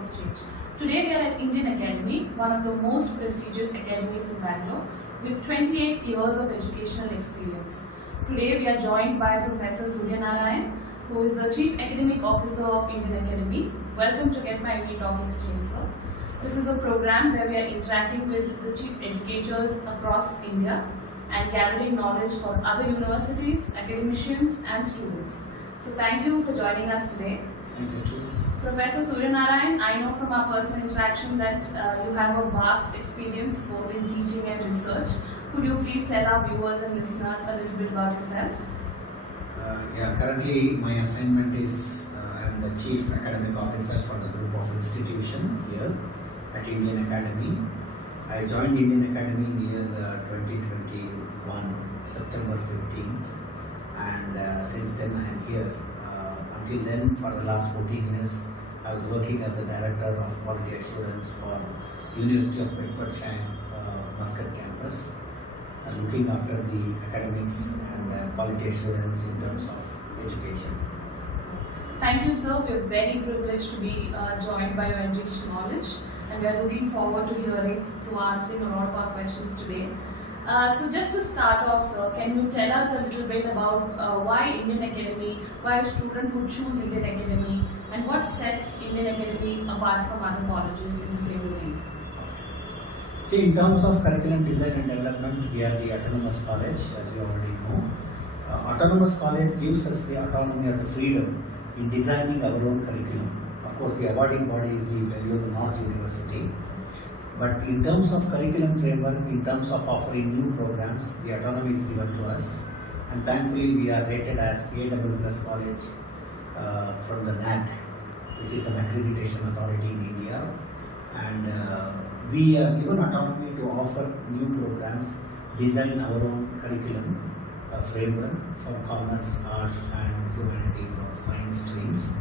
Exchange. Today we are at Indian Academy, one of the most prestigious academies in Bangalore, with 28 years of educational experience. Today we are joined by Professor Suryanarayan, who is the Chief Academic Officer of Indian Academy. Welcome to GetMyUni Talk Exchange, sir. This is a program where we are interacting with the chief educators across India and gathering knowledge for other universities, academicians and students. So thank you for joining us today. Thank you too. Professor Suryanarayan, I know from our personal interaction that you have a vast experience both in teaching and research. Could you please tell our viewers and listeners a little bit about yourself? Currently my assignment is I am the Chief Academic Officer for the group of institution here at Indian Academy. I joined Indian Academy in the year 2021, September 15th, and since then I am here. Until then, for the last 14 years, I was working as the Director of Quality Assurance for University of Bedfordshire, Muscat campus, looking after the academics and quality assurance in terms of education. Thank you, sir. We are very privileged to be joined by your enriched knowledge, and we are looking forward to answering a lot of our questions today. So just to start off, sir, can you tell us a little bit about why Indian Academy, why a student would choose Indian Academy, and what sets Indian Academy apart from other colleges in the same domain? See, in terms of curriculum design and development, we are the autonomous college, as you already know. Autonomous college gives us the autonomy or the freedom in designing our own curriculum. Of course, the awarding body is the Bangalore North University. But in terms of curriculum framework, in terms of offering new programs, the autonomy is given to us. And thankfully, we are rated as A++ college from the NAC, which is an accreditation authority in India. And we are given autonomy to offer new programs, design our own curriculum framework for commerce, arts and humanities or science streams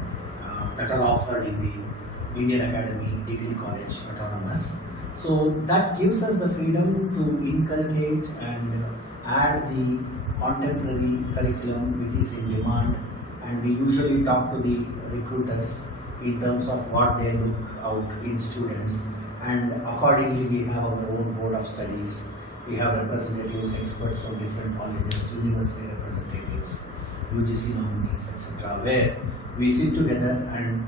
that are offered in the Indian Academy Degree College Autonomous. So that gives us the freedom to inculcate and add the contemporary curriculum which is in demand, and we usually talk to the recruiters in terms of what they look out in students, and accordingly we have our own board of studies. We have representatives, experts from different colleges, university representatives, UGC nominees, etc., where we sit together and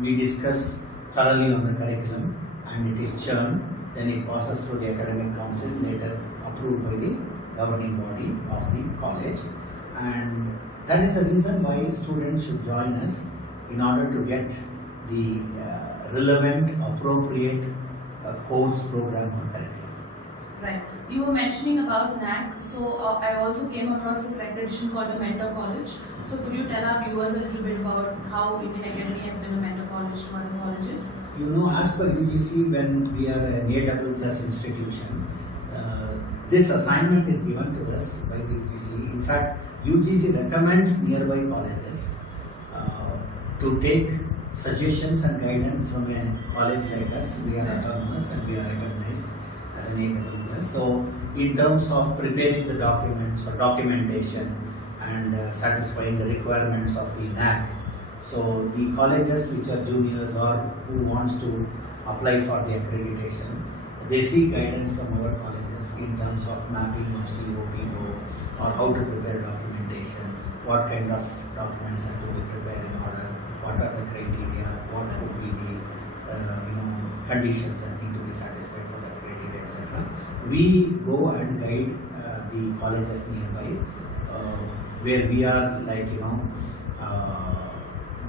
we discuss thoroughly on the curriculum, and it is churned, then it passes through the academic council, later approved by the governing body of the college. And that is the reason why students should join us, in order to get the relevant, appropriate course program or curriculum. Right. You were mentioning about NAC, so I also came across this accreditation called a mentor college. So could you tell our viewers a little bit about how Indian Academy has been a mentor college to other colleges? You know, as per UGC, when we are an A++ institution, this assignment is given to us by the UGC. In fact, UGC recommends nearby colleges to take suggestions and guidance from a college like us. We are autonomous and we are recognized as an A++. So, in terms of preparing the documents or documentation and satisfying the requirements of the NAC, so the colleges which are juniors or who wants to apply for the accreditation, they seek guidance from our colleges in terms of mapping of COPO or how to prepare documentation, what kind of documents have to be prepared in order, what are the criteria, what could be the conditions that need to be satisfied for the accreditation, etc. We go and guide the colleges nearby, where we are like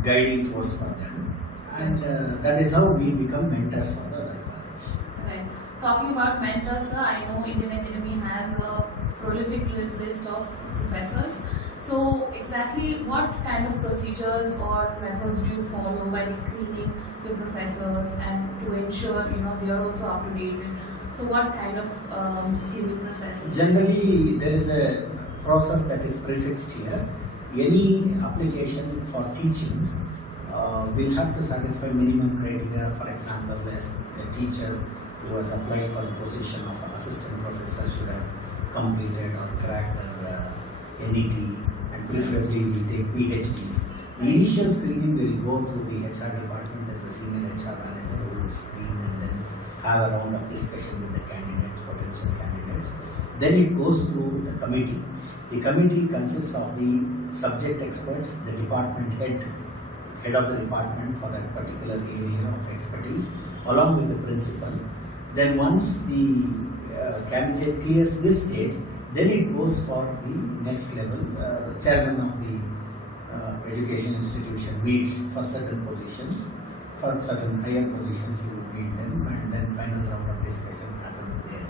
guiding force for them, and that is how we become mentors for the other college. Right. Talking about mentors, sir, I know Indian Academy has a prolific list of professors. So exactly what kind of procedures or methods do you follow while screening the professors and to ensure they are also up to date? So what kind of screening processes? Generally, there is a process that is prefixed here. Any application for teaching will have to satisfy minimum criteria. For example, as a teacher who has applied for the position of assistant professor should have completed or cracked their NET, and preferably we take PhDs. The initial screening will go through the HR department as a senior HR manager screen and then have a round of discussion with the candidates, potential candidates. Then it goes through the committee. The committee consists of the subject experts, the department head of the department for that particular area of expertise, along with the principal. Then once the candidate clears this stage, then it goes for the next level. Chairman of the education institution meets for certain positions, for certain higher positions he would meet them, and then final round of discussion happens there.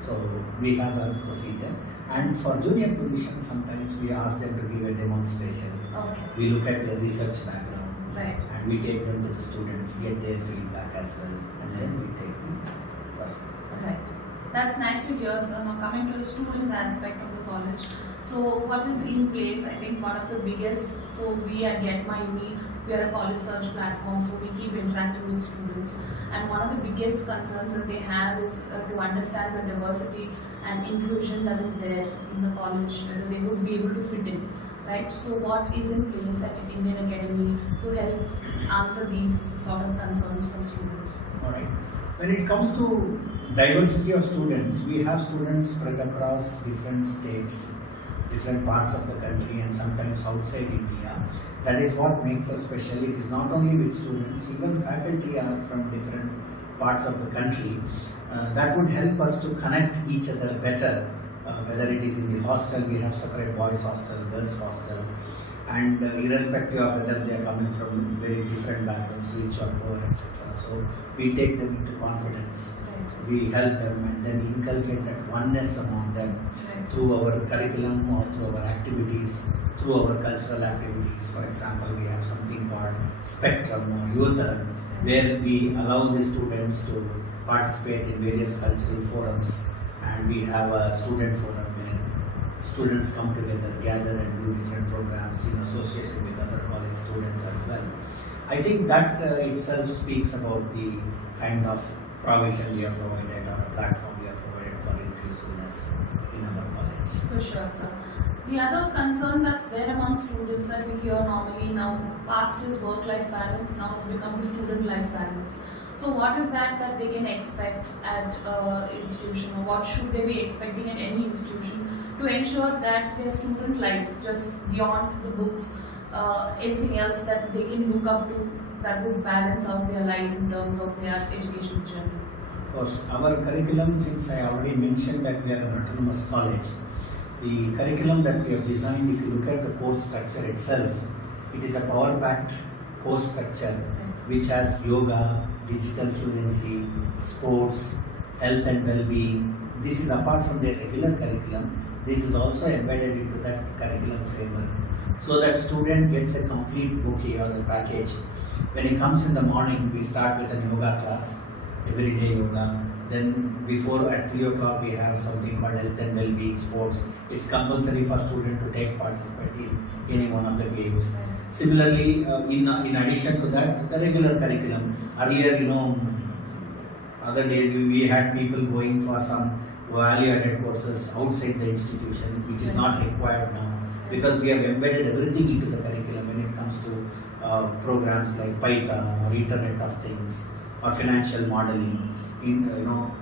So we have a procedure, and for junior positions sometimes we ask them to give a demonstration. Okay. We look at their research background, Right. and we take them to the students, get their feedback as well, and then we take the person. Right. That's nice to hear. So now coming to the students aspect of the college. So what is in place? I think one of the biggest, so we at GetMyUni, we are a college search platform, so we keep interacting with students. And one of the biggest concerns that they have is to understand the diversity and inclusion that is there in the college, whether they would be able to fit in. Right? So what is in place at Indian Academy to help answer these sort of concerns from students? Alright. When it comes to diversity of students, we have students spread across different states, different parts of the country, and sometimes outside India. That is what makes us special. It is not only with students, even faculty are from different parts of the country. That would help us to connect each other better. Whether it is in the hostel, we have separate boys hostel, girls hostel, and irrespective of whether they are coming from very different backgrounds, rich or poor, etc. So we take them into confidence. Right. We help them and then inculcate that oneness among them Right. through our curriculum or through our activities, through our cultural activities. For example, we have something called Spectrum or Youth, where we allow the students to participate in various cultural forums, and we have a student forum where students come together, gather and do different programs in association with other college students as well. I think that itself speaks about the kind of provision we have provided or a platform we have provided for inclusiveness in our college. For sure, sir. The other concern that's there among students that we hear normally now, past is work-life balance, now it's become student-life balance. So what is that they can expect at institution, or what should they be expecting at any institution to ensure that their student life, just beyond the books, anything else that they can look up to that would balance out their life in terms of their education journey? Of course, our curriculum, since I already mentioned that we are an autonomous college, the curriculum that we have designed, if you look at the course structure itself, it is a power-packed course structure which has yoga, digital fluency, sports, health and well-being. This is apart from the regular curriculum. This is also embedded into that curriculum framework, so that student gets a complete bouquet or the package. When he comes in the morning, we start with a yoga class, everyday yoga. Then before at 3 o'clock we have something called health and well-being, sports. It's compulsory for student to participate in any one of the games. Similarly, in addition to that, the regular curriculum. Earlier, other days we had people going for some value-added courses outside the institution, which is not required now, because we have embedded everything into the curriculum when it comes to programs like Python or Internet of Things or financial modeling.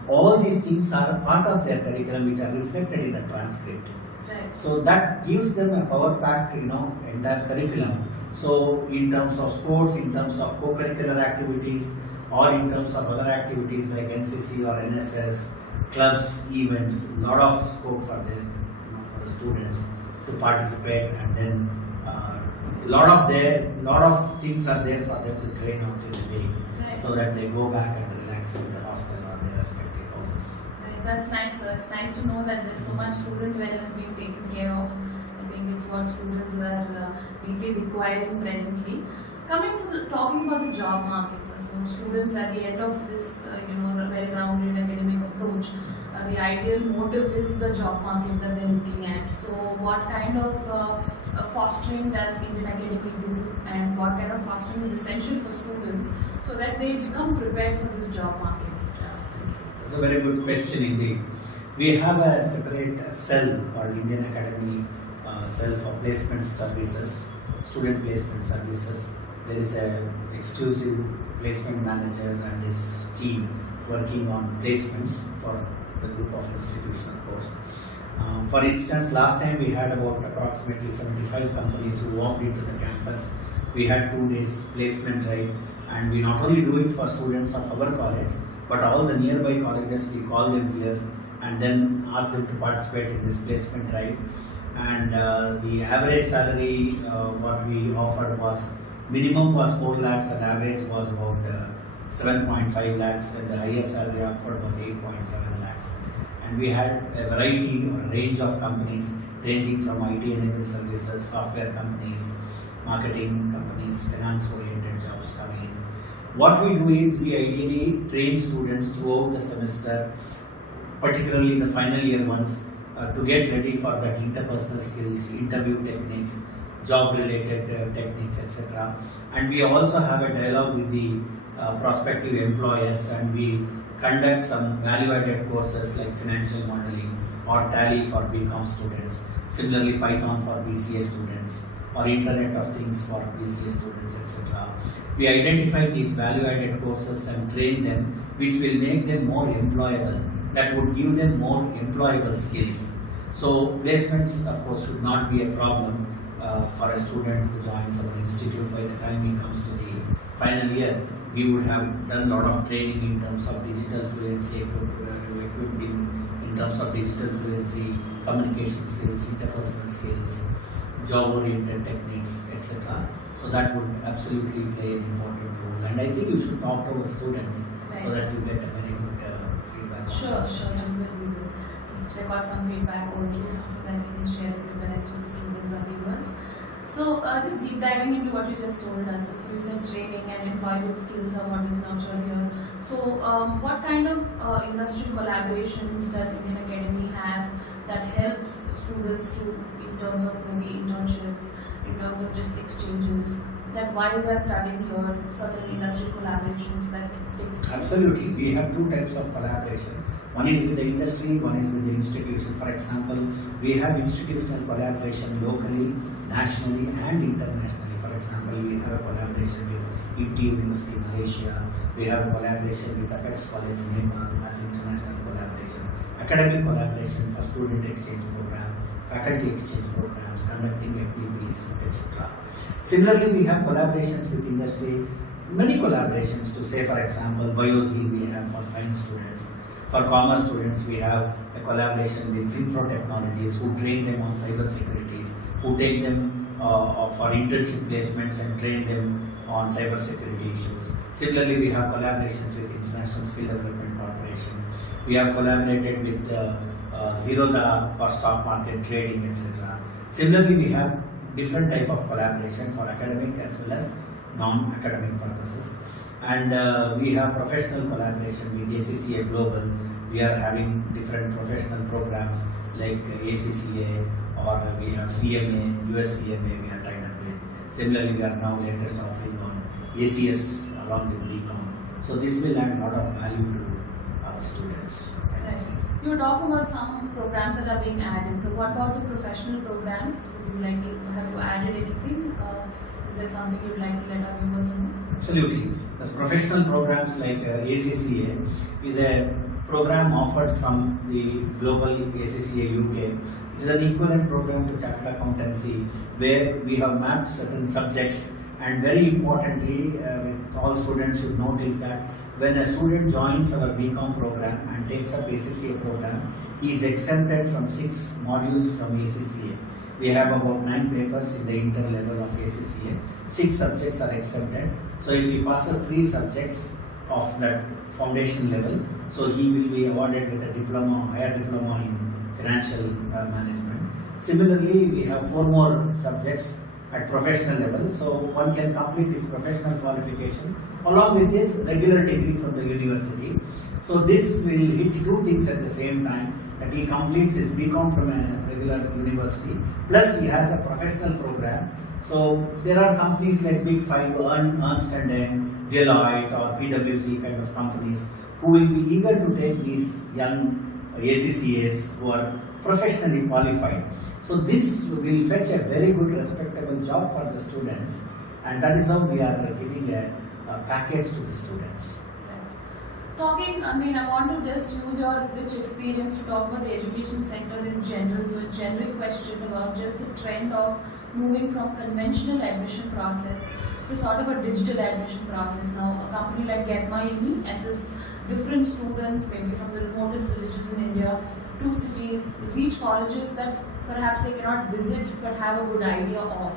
All these things are part of their curriculum, which are reflected in the transcript. Right. So that gives them a power-packed, entire curriculum. So in terms of sports, in terms of co-curricular activities, or in terms of other activities like NCC or NSS, clubs, events, a lot of scope for them, for the students to participate, and then a lot of things are there for them to train out in the day, Right. so that they go back and relax in the hostel or their respective houses. Right. That's nice, sir. It's nice to know that there's so much student wellness being taken care of. I think it's what students are deeply requiring presently. Coming to talking about the job markets, so students at the end of this, well-rounded academic approach, the ideal motive is the job market that they're looking at. So, what kind of fostering does Indian Academy do, and what kind of fostering is essential for students so that they become prepared for this job market? It's a very good question indeed. We have a separate cell called Indian Academy Cell for Placement Services, Student Placement Services, there is a exclusive placement manager and his team working on placements for the group of institutions, of course. For instance, last time we had about approximately 75 companies who walked into the campus. We had 2 days placement drive, and we not only do it for students of our college, but all the nearby colleges. We call them here and then ask them to participate in this placement drive. And the average salary what we offered was, minimum was 4 lakhs and average was about 7.5 lakhs, and the highest salary offered was 8.7 lakhs. And we had a variety or range of companies ranging from IT-enabled services, software companies, marketing companies, finance-oriented jobs coming in. What we do is we ideally train students throughout the semester, particularly the final year ones, to get ready for that interpersonal skills, interview techniques, job-related techniques, etc. And we also have a dialogue with the prospective employers, and we conduct some value-added courses like financial modeling or Tally for BCom students, similarly Python for BCA students, or Internet of Things for BCA students, etc. We identify these value-added courses and train them, which will make them more employable, that would give them more employable skills. So placements, of course, should not be a problem for a student who joins our institute. By the time he comes to the final year, we would have done a lot of training in terms of digital fluency, equipped in terms of digital fluency, communication skills, interpersonal skills, job-oriented techniques, etc. So that would absolutely play an important role. And I think you should talk to our students so that you get a very good feedback. Sure, we will record some feedback also so that we can share it with the rest of the students and viewers. So just deep diving into what you just told us, so you said training and employment skills are what is nurtured here. So what kind of industry collaborations does Indian Academy have that helps students to, in terms of maybe internships, in terms of just exchanges, that while they are studying here, certain industry collaborations that takes place? Absolutely. We have 2 types of collaboration. One is with the industry, one is with the institution. For example, we have institutional collaboration locally, nationally and internationally. For example, we have a collaboration with INTI University, Malaysia. We have a collaboration with Apex College, Nepal as international collaboration. Academic collaboration for student exchange program, faculty exchange programs, conducting FDPs, etc. Similarly, we have collaborations with industry, many collaborations to say, for example, BioZ we have for science students. For commerce students, we have a collaboration with FinPro Technologies, who train them on cyber securities, who take them for internship placements and train them on cyber security issues. Similarly, we have collaborations with International Skill Development Corporation. We have collaborated with Zerodha for stock market trading, etc. Similarly, we have different type of collaboration for academic as well as non-academic purposes. And we have professional collaboration with ACCA Global. We are having different professional programs like ACCA, or we have CMA, US CMA we are tied up with. Similarly, we are now latest offering on ACS along with BCom. So this will add a lot of value to our students. Right. You talk about some programs that are being added. So what about the professional programs? Would you like to have you added anything? Is there something you'd like to let our viewers know? Absolutely. Because professional programs like ACCA is a program offered from the global ACCA UK. It is an equivalent program to Chartered Accountancy, where we have mapped certain subjects, and very importantly, all students should notice that when a student joins our BCom program and takes up ACCA program, he is exempted from 6 modules from ACCA. We have about 9 papers in the inter level of ACCA. 6 subjects are exempted. So if he passes 3 subjects of that foundation level, so he will be awarded with a diploma, higher diploma in financial management. Similarly, we have 4 more subjects at professional level, so one can complete his professional qualification along with his regular degree from the university. So this will hit 2 things at the same time, that he completes his BCom from a regular university, plus he has a professional program. So there are companies like Big 5, Ernst & Young, Deloitte or PwC kind of companies who will be eager to take these young ACCAs who are professionally qualified. So this will fetch a very good respectable job for the students, and that is how we are giving a package to the students. Talking, I want to just use your rich experience to talk about the education sector in general. So a generic question about just the trend of moving from conventional admission process to sort of a digital admission process. Now, a company like GetMyUni assists different students, maybe from the remotest villages in India, to cities, reach colleges that perhaps they cannot visit but have a good idea of,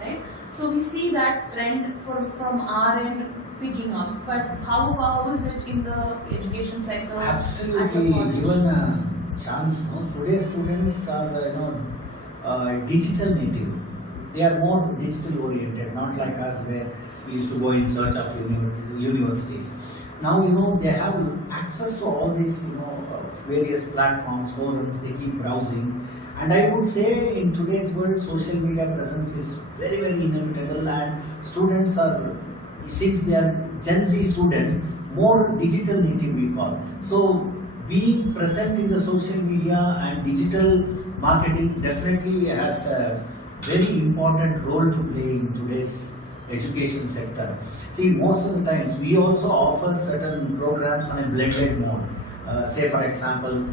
right? So we see that trend from our end picking up, but how is it in the education sector? Absolutely, given a chance, no? Today's students are digital native. They are more digital oriented, not like us where we used to go in search of universities. Now they have access to all these various platforms, forums. They keep browsing, and I would say in today's world, social media presence is very, very inevitable, and students are, since they are Gen Z students, more digital native we call. So being present in the social media and digital marketing definitely has a very important role to play in today's education sector. See, most of the times we also offer certain programs on a blended mode. Say for example,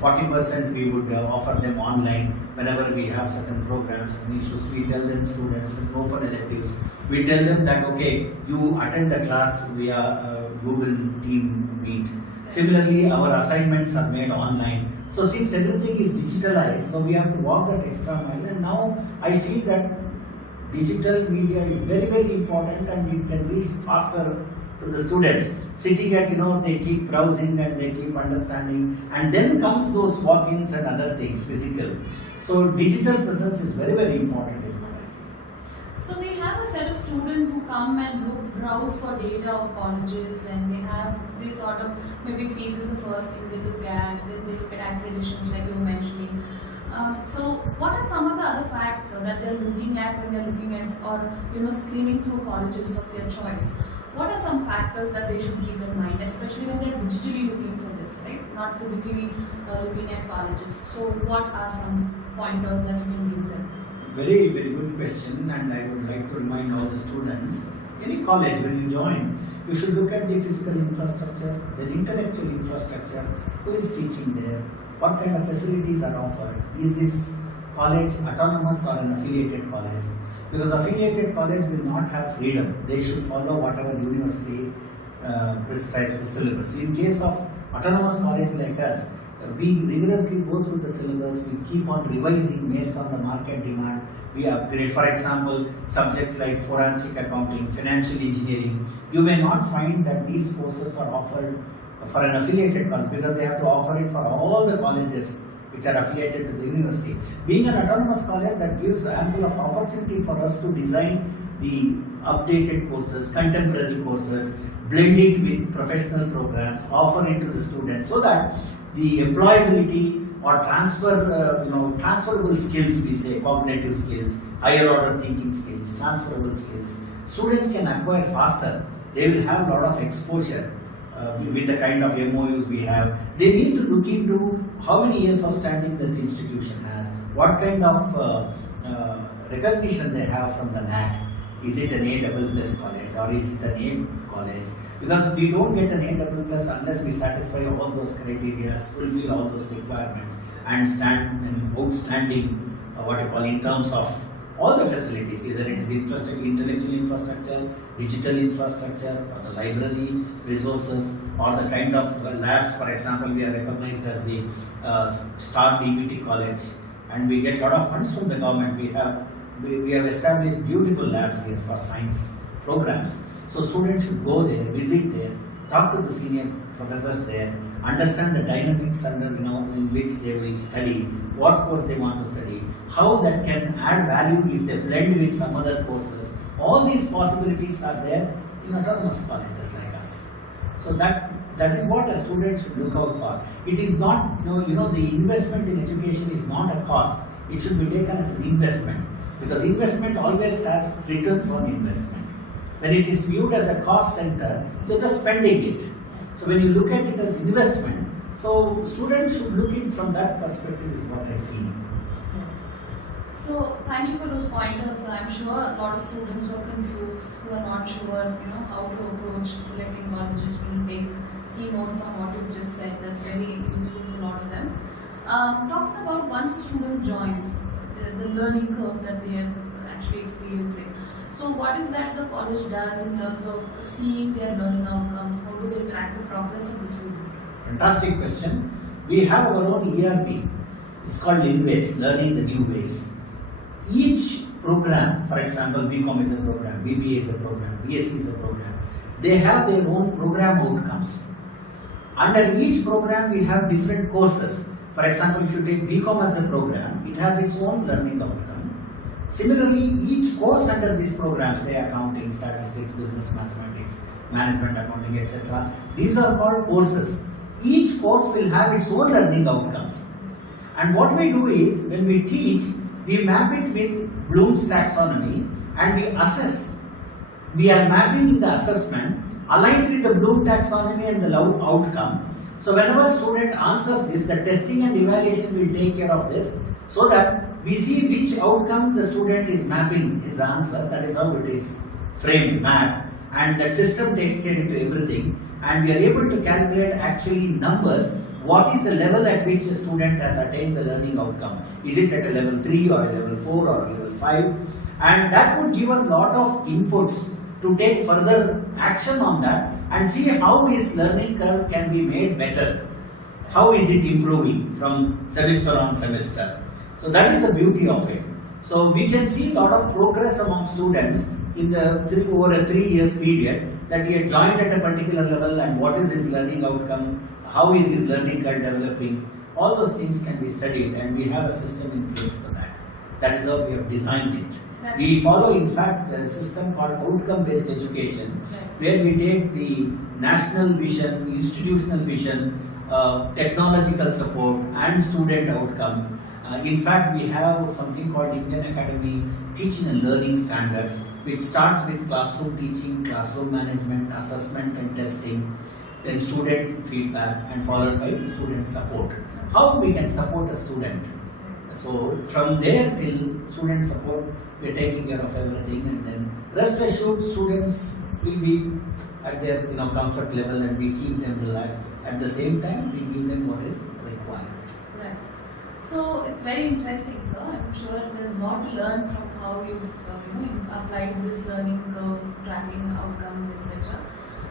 40% we would offer them online whenever we have certain programs and issues. We tell them, students in open electives, we tell them that okay, you attend the class via Google Team Meet. Similarly, our assignments are made online. So since everything is digitalized, so we have to walk that extra mile, and now I feel that digital media is very, very important, and it can reach faster to the students. Sitting at, they keep browsing and they keep understanding, and then comes those walk-ins and other things, physical. So digital presence is very, very important, is what I feel. So we have a set of students who come and browse for data of colleges, and they sort of, maybe fees is the first thing they look at, then they look at accreditations like you were mentioning. So what are some of the other facts that they're looking at when they're looking at or screening through colleges of their choice? What are some factors that they should keep in mind, especially when they're digitally looking for this, right? Not physically looking at colleges. So what are some pointers that you can give them? Very, very good question, and I would like to remind all the students, any college when you join, you should look at the physical infrastructure, the intellectual infrastructure, who is teaching there, what kind of facilities are offered, is this college autonomous or an affiliated college? Because affiliated college will not have freedom. They should follow whatever university prescribes the syllabus. In case of autonomous college like us, we rigorously go through the syllabus, we keep on revising based on the market demand, we upgrade. For example, subjects like forensic accounting, financial engineering, you may not find that these courses are offered for an affiliated college, because they have to offer it for all the colleges which are affiliated to the university. Being an autonomous college, that gives ample of opportunity for us to design the updated courses, contemporary courses, blend it with professional programs, offer it to the students, so that the employability or transferable skills, we say, cognitive skills, higher order thinking skills, transferable skills, students can acquire faster. They will have a lot of exposure with the kind of MOUs we have. They need to look into how many years of standing that the institution has, what kind of recognition they have from the NAC. Is it an A++ college or is it an A college? Because we don't get an A++ unless we satisfy all those criteria, fulfill all those requirements, and stand in outstanding in terms of all the facilities, either it is intellectual infrastructure, digital infrastructure, or the library resources, or the kind of labs. For example, we are recognized as the Star DBT College, and we get a lot of funds from the government. We have established beautiful labs here for science programs. So students should go there, visit there, talk to the senior professors there, understand the dynamics under in which they will study, what course they want to study, how that can add value if they blend with some other courses. All these possibilities are there in autonomous colleges like us. So that is what a student should look out for. It is not, the investment in education is not a cost. It should be taken as an investment, because investment always has returns on investment. When it is viewed as a cost center, you're just spending it. So when you look at it as investment, so students should look in from that perspective, is what I feel. So thank you for those pointers. I'm sure a lot of students who are confused, who are not sure, how to approach selecting colleges, will take key notes on what you just said. That's very useful for a lot of them. Talking about once a student joins, the learning curve that they are actually experiencing. So what is that the college does in terms of seeing their learning outcomes? How do they track the progress of the student? Fantastic question. We have our own ERP. It's called Inways, Learning the New Ways. Each program, for example, BCom is a program, BBA is a program, BSc is a program. They have their own program outcomes. Under each program, we have different courses. For example, if you take BCom as a program, it has its own learning outcome. Similarly, each course under this program, say accounting, statistics, business mathematics, management accounting, etc. These are called courses. Each course will have its own learning outcomes. And what we do is, when we teach, we map it with Bloom's taxonomy and we assess. We are mapping in the assessment aligned with the Bloom taxonomy and the outcome. So whenever a student answers this, the testing and evaluation will take care of this, so that we see which outcome the student is mapping his answer. That is how it is framed, mapped, and that system takes care into everything, and we are able to calculate actually numbers. What is the level at which a student has attained the learning outcome? Is it at a level 3 or a level 4 or a level 5? And that would give us a lot of inputs to take further action on that and see how his learning curve can be made better. How is it improving from semester on semester? So that is the beauty of it. So we can see a lot of progress among students in the over a 3 years period, that he had joined at a particular level and what is his learning outcome, how is his learning curve developing. All those things can be studied, and we have a system in place for that. That is how we have designed it. We follow, in fact, a system called outcome-based education, where we take the national vision, institutional vision, technological support, and student outcome. In fact, we have something called Indian Academy Teaching and Learning Standards, which starts with classroom teaching, classroom management, assessment and testing, then student feedback, and followed by student support. How we can support a student. So from there till student support, we are taking care of everything, and then rest assured students will be at their comfort level, and we keep them relaxed. At the same time, we give them what is required. Right. So it's very interesting, sir. I'm sure there's more to learn from how you've applied this learning curve, tracking outcomes, etc.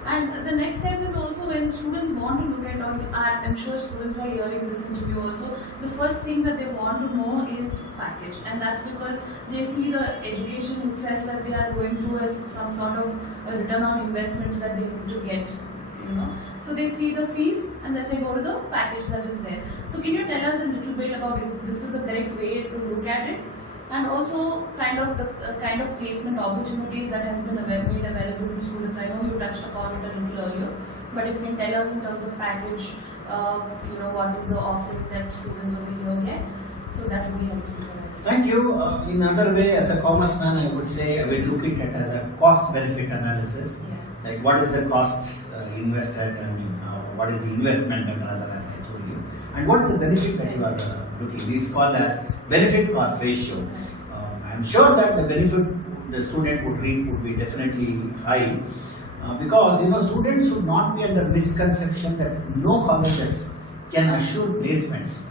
And the next step is also when students want to look at, or I'm sure students who are hearing this interview also, the first thing that they want to know is package, and that's because they see the education itself that they are going through as some sort of a return on investment that they need to get. So they see the fees and then they go to the package that is there. So can you tell us a little bit about if this is the correct way to look at it, and also kind of the kind of placement opportunities that has been made available to students? I know you touched upon it a little earlier, but if you can tell us in terms of package, what is the offering that students over here get, so that would be helpful for us. Thank you. In another way, as a commerce man, I would say I would look at it as a cost-benefit analysis. Yeah. Like what is the cost invested, and what is the investment, and rather, as I told you, and what is the benefit that you are looking. This is called as benefit cost ratio. I am sure that the benefit the student would reap would be definitely high, because students should not be under misconception that no colleges can assure placements.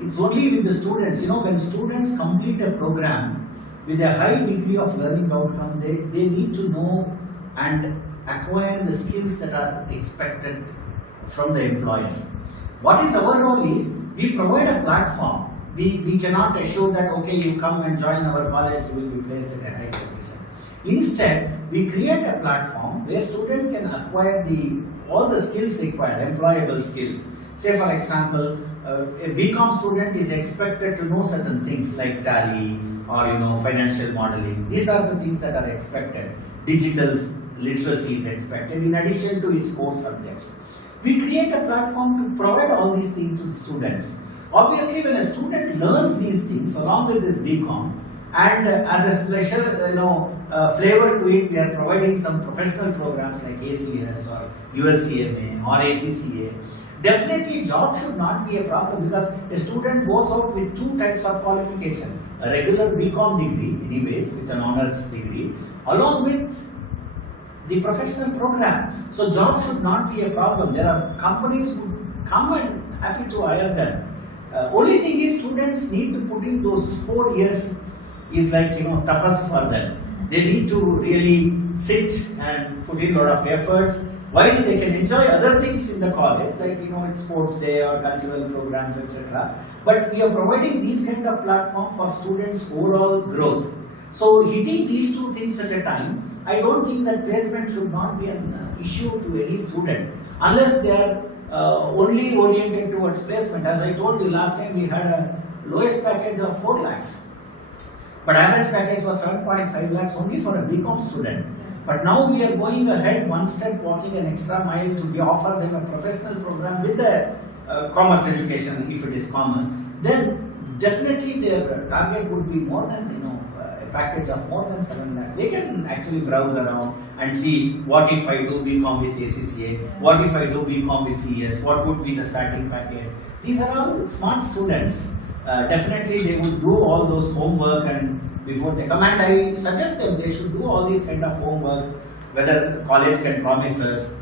It's only with the students. When students complete a program with a high degree of learning outcome, they need to know and acquire the skills that are expected from the employers. What is our role is, we provide a platform. We cannot assure that, okay, you come and join our college, you will be placed at a high position. Instead, we create a platform where student can acquire all the skills required, employable skills. Say for example, a BCom student is expected to know certain things like tally or financial modeling. These are the things that are expected. Digital literacy is expected in addition to his core subjects. We create a platform to provide all these things to the students. Obviously, when a student learns these things along with this BCom, and as a special flavor to it, we are providing some professional programs like ACS or USCMA or ACCA, Definitely, job should not be a problem because a student goes out with two types of qualification: a regular BCom degree, anyways, with an honors degree, along with the professional program. So, job should not be a problem. There are companies who come and happy to hire them. Only thing is, students need to put in those 4 years is like tapas for them. They need to really sit and put in a lot of efforts. While they can enjoy other things in the college, like it's sports day or cultural programs, etc. But we are providing these kind of platform for students' overall growth. So hitting these two things at a time, I don't think that placement should not be an issue to any student unless they are only oriented towards placement. As I told you last time, we had a lowest package of 4 lakhs. But average package was 7.5 lakhs only for a BCom student. But now we are going ahead one step, walking an extra mile to offer them a professional program with the commerce education, if it is commerce. Then definitely their target would be more than a package of more than 7 lakhs. They can actually browse around and see what if I do BCom with ACCA, what if I do BCom with CS, what would be the starting package. These are all smart students. Definitely they would do all those homework and before they come, and I suggest them they should do all these kind of homeworks, whether college can promise us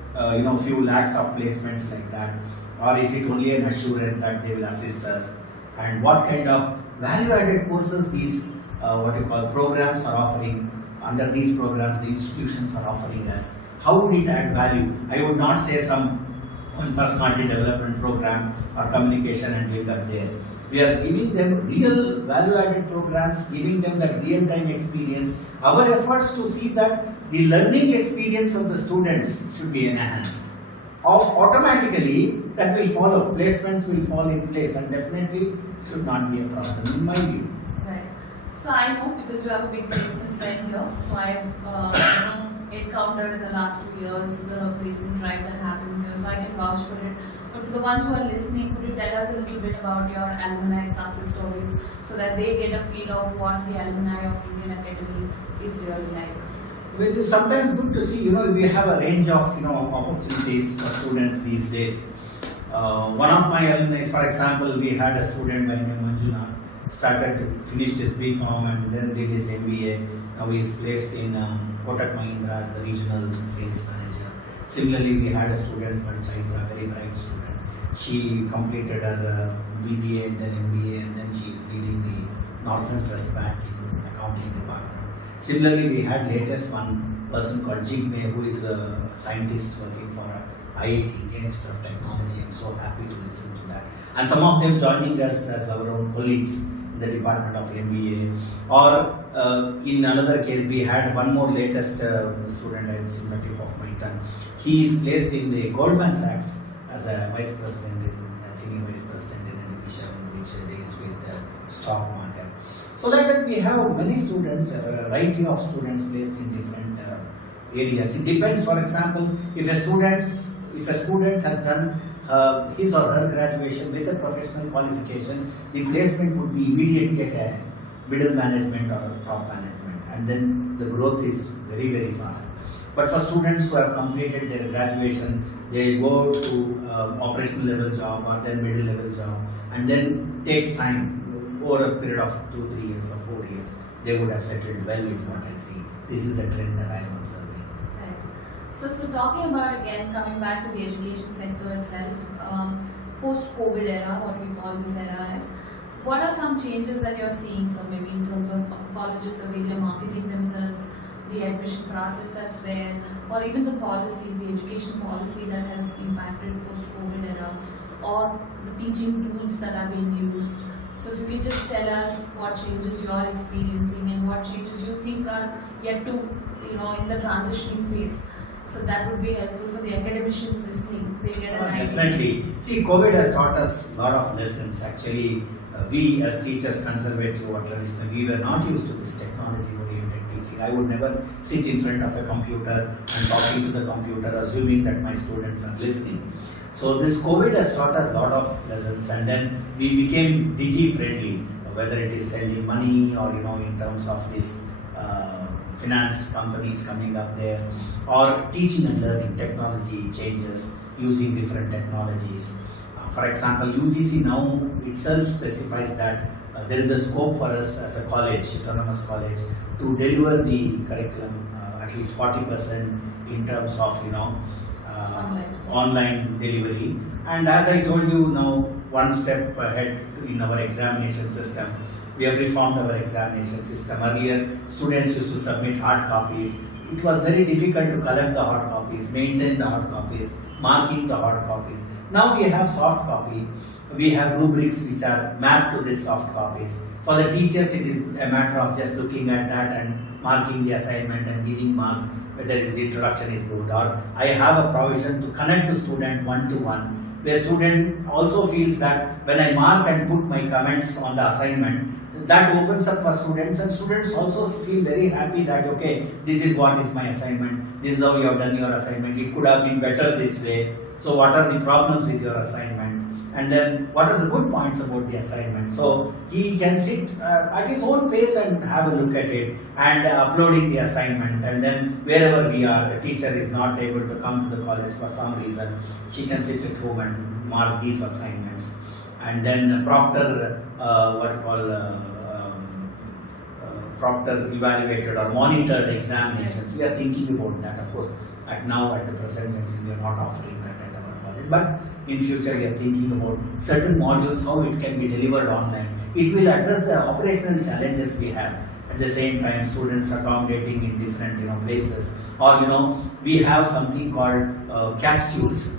few lakhs of placements like that, or is it only an assurance that they will assist us, and what kind of value added courses these programs are offering. Under these programs the institutions are offering us, how would it add value? I would not say some one personality development program or communication and build up there. We are giving them real value-added programs, giving them that real-time experience. Our efforts to see that the learning experience of the students should be enhanced. Automatically, that will follow. Placements will fall in place, and definitely should not be a problem in my view. Right. So I know because you have a big placement cell here. So I've encountered in the last 2 years the placement drive that happens here. So I can vouch for it. But for the ones who are listening, could you tell us a little bit about your alumni success stories so that they get a feel of what the alumni of Indian Academy is really like? Which is sometimes good to see. We have a range of opportunities for students these days. One of my alumni, for example, we had a student by name Manjuna, finished his BCom and then did his MBA. Now he is placed in Kotak Mahindra as the regional sales manager. Similarly, we had a student, Chaitra, very bright student. She completed her BBA and then MBA, and then she is leading the Northern Trust Bank in accounting department. Similarly, we had latest one person called GMU, who is a scientist working for IIT, Indian Institute of Technology. I'm so happy to listen to that. And some of them joining us as our own colleagues in the Department of MBA. Or in another case, we had one more latest student, I was in the tip of my tongue. He is placed in the Goldman Sachs as a vice president, senior vice president in a division which deals with the stock market. So like that, we have many students, a variety of students placed in different areas. It depends. For example, if a student has done his or her graduation with a professional qualification, the placement would be immediately at a middle management or top management, and then the growth is very, very fast. But for students who have completed their graduation, they go to operational level job or then middle level job, and then takes time. Over a period of 2-3 years or 4 years, they would have settled well, is what I see. This is the trend that I am observing. Right. So talking about, again, coming back to the education sector itself, post-COVID era, what we call this era as, what are some changes that you're seeing? So maybe in terms of colleges, the way they're marketing themselves, the admission process that's there, or even the policies, the education policy that has impacted post-COVID era, or the teaching tools that are being used. So if you can just tell us what changes you are experiencing and what changes you think are yet to, in the transitioning phase. So that would be helpful for the academicians listening. They get an idea. Definitely. See, COVID has taught us a lot of lessons. Actually, we as teachers, conservative or traditional, we were not used to this technology-oriented teaching. I would never sit in front of a computer and talking to the computer, assuming that my students are listening. So this COVID has taught us a lot of lessons, and then we became digi-friendly, whether it is sending money or in terms of this finance companies coming up there, or teaching and learning. Technology changes using different technologies. For example, UGC now itself specifies that there is a scope for us as a college, autonomous college, to deliver the curriculum at least 40% in terms of online delivery. And as I told you, now one step ahead in our examination system. We have reformed our examination system. Earlier, students used to submit hard copies. It was very difficult to collect the hard copies, maintain the hard copies, marking the hard copies. Now we have soft copy. We have rubrics which are mapped to these soft copies. For the teachers, it is a matter of just looking at that and marking the assignment and giving marks whether its introduction is good. Or I have a provision to connect to student one-to-one, where student also feels that when I mark and put my comments on the assignment, that opens up for students, and students also feel very happy that okay, this is what is my assignment, this is how you have done your assignment, it could have been better this way. So what are the problems with your assignment, and then what are the good points about the assignment. So he can sit at his own pace and have a look at it and uploading the assignment, and then wherever we are, a teacher is not able to come to the college for some reason, she can sit at home and mark these assignments. And then proctor, proctor evaluated or monitored examinations. We are thinking about that, of course. At the present time, we are not offering that at our college. But in future, we are thinking about certain modules, how it can be delivered online. It will address the operational challenges we have. At the same time, students accommodating in different places. Or we have something called capsules.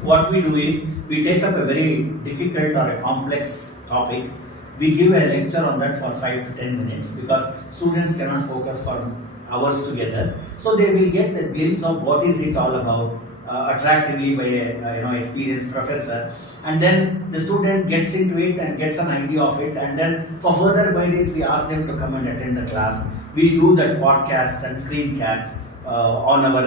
What we do is, we take up a very difficult or a complex topic. We give a lecture on that for 5 to 10 minutes because students cannot focus for hours together. So they will get the glimpse of what is it all about attractively by a experienced professor, and then the student gets into it and gets an idea of it, and then for further guidance we ask them to come and attend the class. We do that podcast and screencast on our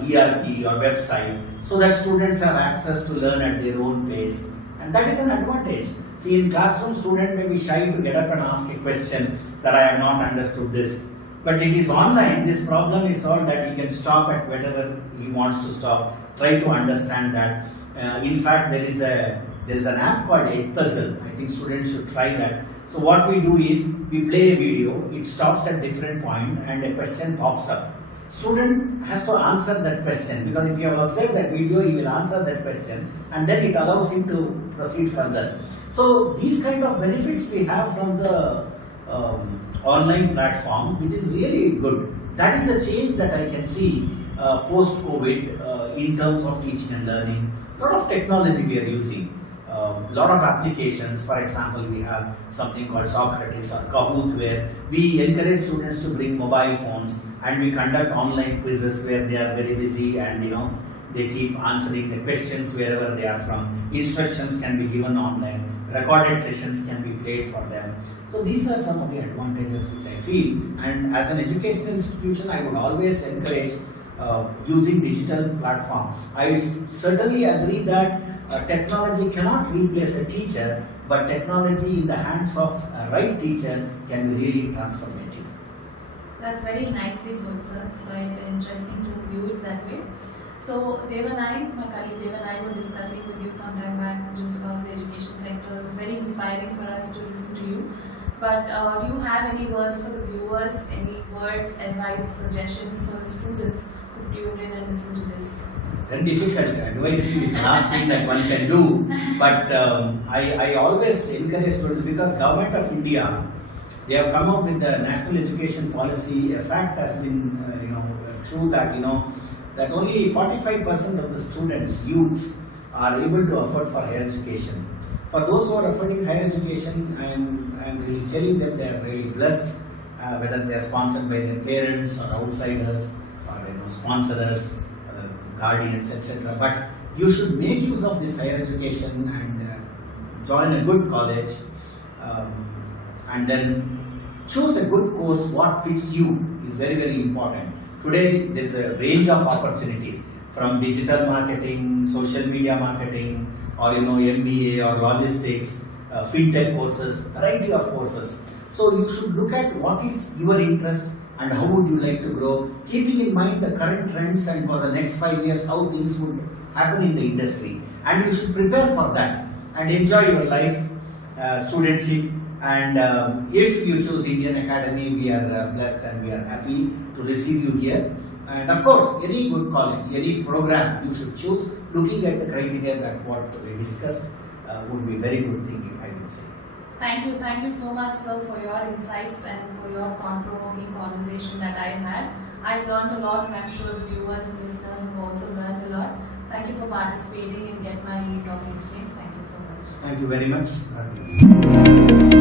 ERP or website, so that students have access to learn at their own pace, and that is an advantage. See, in classroom, student may be shy to get up and ask a question that I have not understood this. But it is online, this problem is solved that he can stop at whatever he wants to stop, try to understand that. In fact, there is an app called 8Puzzle. I think students should try that. So what we do is, we play a video, it stops at different point and a question pops up. Student has to answer that question, because if you have observed that video, he will answer that question, and then it allows him to proceed further. So these kind of benefits we have from the online platform, which is really good. That is a change that I can see post-COVID in terms of teaching and learning. A lot of technology we are using. A lot of applications. For example, we have something called Socrates or Kahoot, where we encourage students to bring mobile phones and we conduct online quizzes where they are very busy and they keep answering the questions wherever they are from. Instructions can be given online. Recorded sessions can be played for them. So these are some of the advantages which I feel, and as an educational institution I would always encourage using digital platforms. I certainly agree that technology cannot replace a teacher, but technology in the hands of a right teacher can be really transformative. That's very nicely put, sir. It's quite interesting to view it that way. So, Dev and I, my colleague Dev and I were discussing with you some time back just about the education sector. It was very inspiring for us to listen to you. But do you have any words for the viewers, any words, advice, suggestions for the students who tune in and listen to this? Very difficult. Advising is the last thing that one can do. But I always encourage students, because Government of India, they have come up with the National Education Policy. A fact has been true that that only 45% of the students, youths, are able to afford for higher education. For those who are affording higher education, I am really telling them they are really blessed, whether they are sponsored by their parents or outsiders or sponsors, guardians, etc. But you should make use of this higher education and join a good college, and then choose a good course. What fits you is very, very important. Today, there is a range of opportunities from digital marketing, social media marketing, or MBA or logistics, fintech courses, variety of courses. So you should look at what is your interest and how would you like to grow, keeping in mind the current trends and for the next 5 years how things would happen in the industry, and you should prepare for that and enjoy your life, studentship. And if you choose Indian Academy, we are blessed and we are happy to receive you here. And of course, any good college, any program you should choose, looking at the criteria that what we discussed would be a very good thing, I would say. Thank you so much, sir, for your insights and for your thought-provoking conversation that I had. I learned a lot, and I'm sure the viewers and listeners have also learned a lot. Thank you for participating in GetMyUni Topic Exchange. Thank you so much. Thank you very much. God bless.